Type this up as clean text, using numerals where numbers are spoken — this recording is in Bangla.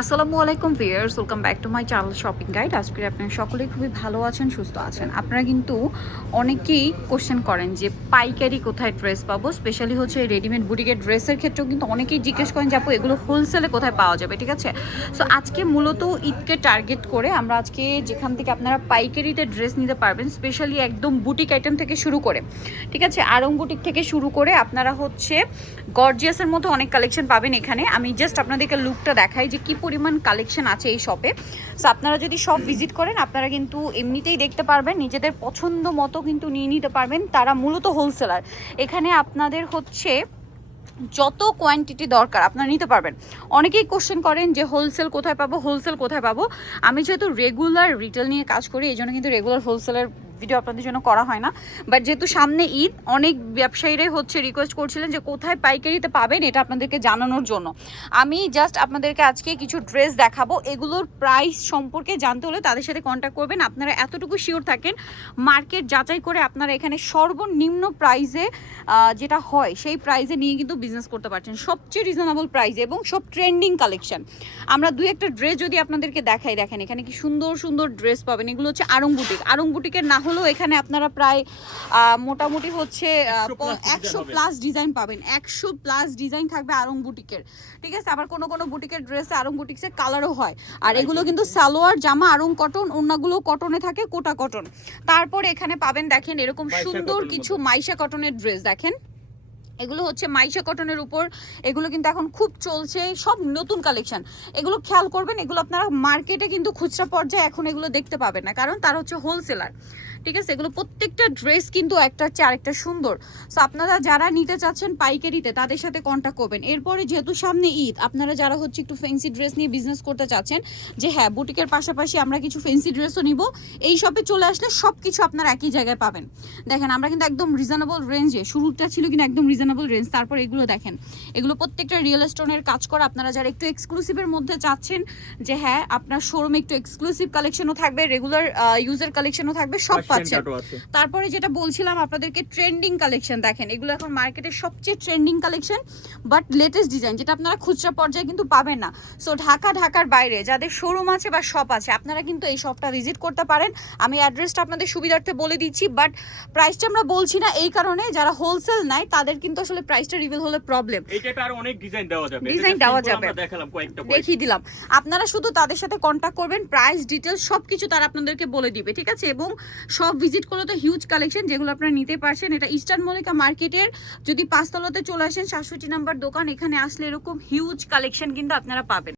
আসসালামু আলাইকুম viewers, welcome back to my channel shopping guide. আজকে আপনারা সকলেই খুবই ভালো আছেন, সুস্থ আছেন। আপনারা কিন্তু অনেকেই কোশ্চেন করেন যে পাইকারি কোথায় ড্রেস পাবো, স্পেশালি হচ্ছে রেডিমেড বুটিকের ড্রেসের ক্ষেত্রেও কিন্তু অনেকেই জিজ্ঞেস করেন যে আপু এগুলো হোলসেলে কোথায় পাওয়া যাবে। ঠিক আছে, সো আজকে মূলত ঈদকে টার্গেট করে আমরা আজকে যেখান থেকে আপনারা পাইকারিতে ড্রেস নিতে পারবেন, স্পেশালি একদম বুটিক আইটেম থেকে শুরু করে, ঠিক আছে, আরং বুটিক থেকে শুরু করে আপনারা হচ্ছে গর্জিয়াসের মতো অনেক কালেকশন পাবেন এখানে। আমি জাস্ট আপনাদেরকে লুকটা দেখাই যে কি পরিমাণ কালেকশন আছে এই শপে। সো আপনারা যদি শপ ভিজিট করেন আপনারা কিন্তু এমনিতেই দেখতে পারবেন, নিজেদের পছন্দ মতো কিন্তু নিয়ে নিতে পারবেন। তারা মূলত হোলসেলার, এখানে আপনাদের হচ্ছে যত কোয়ান্টিটি দরকার আপনারা নিতে পারবেন। অনেকেই কোশ্চেন করেন যে হোলসেল কোথায় পাবো, হোলসেল কোথায় পাবো। আমি যেহেতু রেগুলার রিটেল নিয়ে কাজ করি এই জন্য কিন্তু রেগুলার হোলসেলের ভিডিও আপনাদের জন্য করা হয় না, বাট যেহেতু সামনে ঈদ অনেক ব্যবসায়ীরাই হচ্ছে রিকোয়েস্ট করছিলেন যে কোথায় পাইকারিতে পাবেন এটা আপনাদেরকে জানানোর জন্য আমি জাস্ট আপনাদেরকে আজকে কিছু ড্রেস দেখাবো। এগুলোর প্রাইস সম্পর্কে জানতে হলে তাদের সাথে কন্ট্যাক্ট করবেন। আপনারা এতটুকু শিওর থাকেন মার্কেট যাচাই করে আপনারা এখানে সর্বনিম্ন প্রাইসে যেটা হয় সেই প্রাইসে নিয়ে কিন্তু বিজনেস করতে পারছেন, সবচেয়ে রিজনেবল প্রাইসে এবং সব ট্রেন্ডিং কালেকশন। আমরা দুই একটা ড্রেস যদি আপনাদেরকে দেখাই, দেখেন এখানে কি সুন্দর সুন্দর ড্রেস পাবেন। এগুলো হচ্ছে আরং বুটিক। আরং বুটিকের না হলেও এখানে আপনারা প্রায় মোটামুটি হচ্ছে 100+ ডিজাইন পাবেন। 100+ ডিজাইন থাকবে আরং বুটিকের, ঠিক আছে। আবার কোনো কোনো বুটিকের ড্রেসে আরং বুটিক্সে কালারও হয়। আর এগুলো কিন্তু সালোয়ার জামা আরং কটন, ওড়নাগুলো কটনে থাকে, কোটা কটন। তারপর এখানে পাবেন দেখেন এরকম সুন্দর কিছু মাইশা কটনের ড্রেস। দেখেন এগুলো হচ্ছে মাইশা কটনের উপর, এগুলো কিন্তু এখন খুব চলছে, সব নতুন কালেকশন। এগুলো খেয়াল করবেন, এগুলো আপনারা মার্কেটে কিন্তু খুচরা পর্যায়ে এখন এগুলো দেখতে পাবেন না, কারণ তারা হচ্ছে হোলসেলার, ঠিক আছে। এগুলো প্রত্যেকটা ড্রেস কিন্তু একটার চেয়ে আরেকটা সুন্দর। সো আপনারা যারা নিতে চাচ্ছেন পাইকারিতে তাদের সাথে কন্ট্যাক্ট করবেন। এরপরে যেহেতু সামনে ঈদ, আপনারা যারা হচ্ছে একটু ফ্যান্সি ড্রেস নিয়ে বিজনেস করতে চাচ্ছেন যে হ্যাঁ বুটিকের পাশাপাশি আমরা কিছু ফ্যান্সি ড্রেসও নিব, এই শপে চলে আসলে সব কিছু আপনারা একই জায়গায় পাবেন। দেখেন আমরা কিন্তু একদম রিজনেবল রেঞ্জে, শুরুটা ছিল কিন্তু একদম রিজনেবল রেঞ্জ। তারপর এগুলো দেখেন, এগুলো প্রত্যেকটা রিয়েল স্টোনের কাজ করা। আপনারা যারা একটু এক্সক্লুসিভের মধ্যে চাচ্ছেন যে হ্যাঁ আপনার শোরুমে একটু এক্সক্লুসিভ কালেকশনও থাকবে, রেগুলার ইউজার কালেকশনও থাকবে, সব পাচ্ছেন। তারপরে যেটা বলছিলাম আপনাদেরকে ট্রেন্ডিং কালেকশন, দেখেন এগুলো এখন মার্কেটের সবচেয়ে trending collection, but latest design, যেটা আপনারা খুচরা পর্যায়ে কিন্তু পাবেন না। সো ঢাকার বাইরে যাদের শোরুম আছে বা শপ আছে আপনারা কিন্তু এই শপটা ভিজিট করতে পারেন। আমি অ্যাড্রেসটা আপনাদের সুবিধার্থে বলে দিচ্ছি, বাট প্রাইসটা আমরা বলছি না এই কারণে যারা হোলসেল নেয় তাদের কিন্তু আসলে প্রাইসটা রিভিল হলে প্রবলেম। এই টাইপের আরো অনেক ডিজাইন দেওয়া যাবে, আমরা দেখালাম কয়েকটা, দেখিয়ে দিলাম। আপনারা শুধু তাদের সাথে কন্ট্যাক্ট করবেন, প্রাইস ডিটেইলস সবকিছু তারা আপনাদেরকে বলে দিবে, ঠিক আছে। এবং সব ভিজিট করলে তো হিউজ কালেকশন যেগুলো আপনারা নিতে পারছেন। এটা ইস্টার্ন মল্লিকা মার্কেটের যদি 5 তলাতে চলে আসেন 67 নাম্বার দোকান, এখানে আসলে এরকম হিউজ কালেকশন কিন্তু আপনারা পাবেন।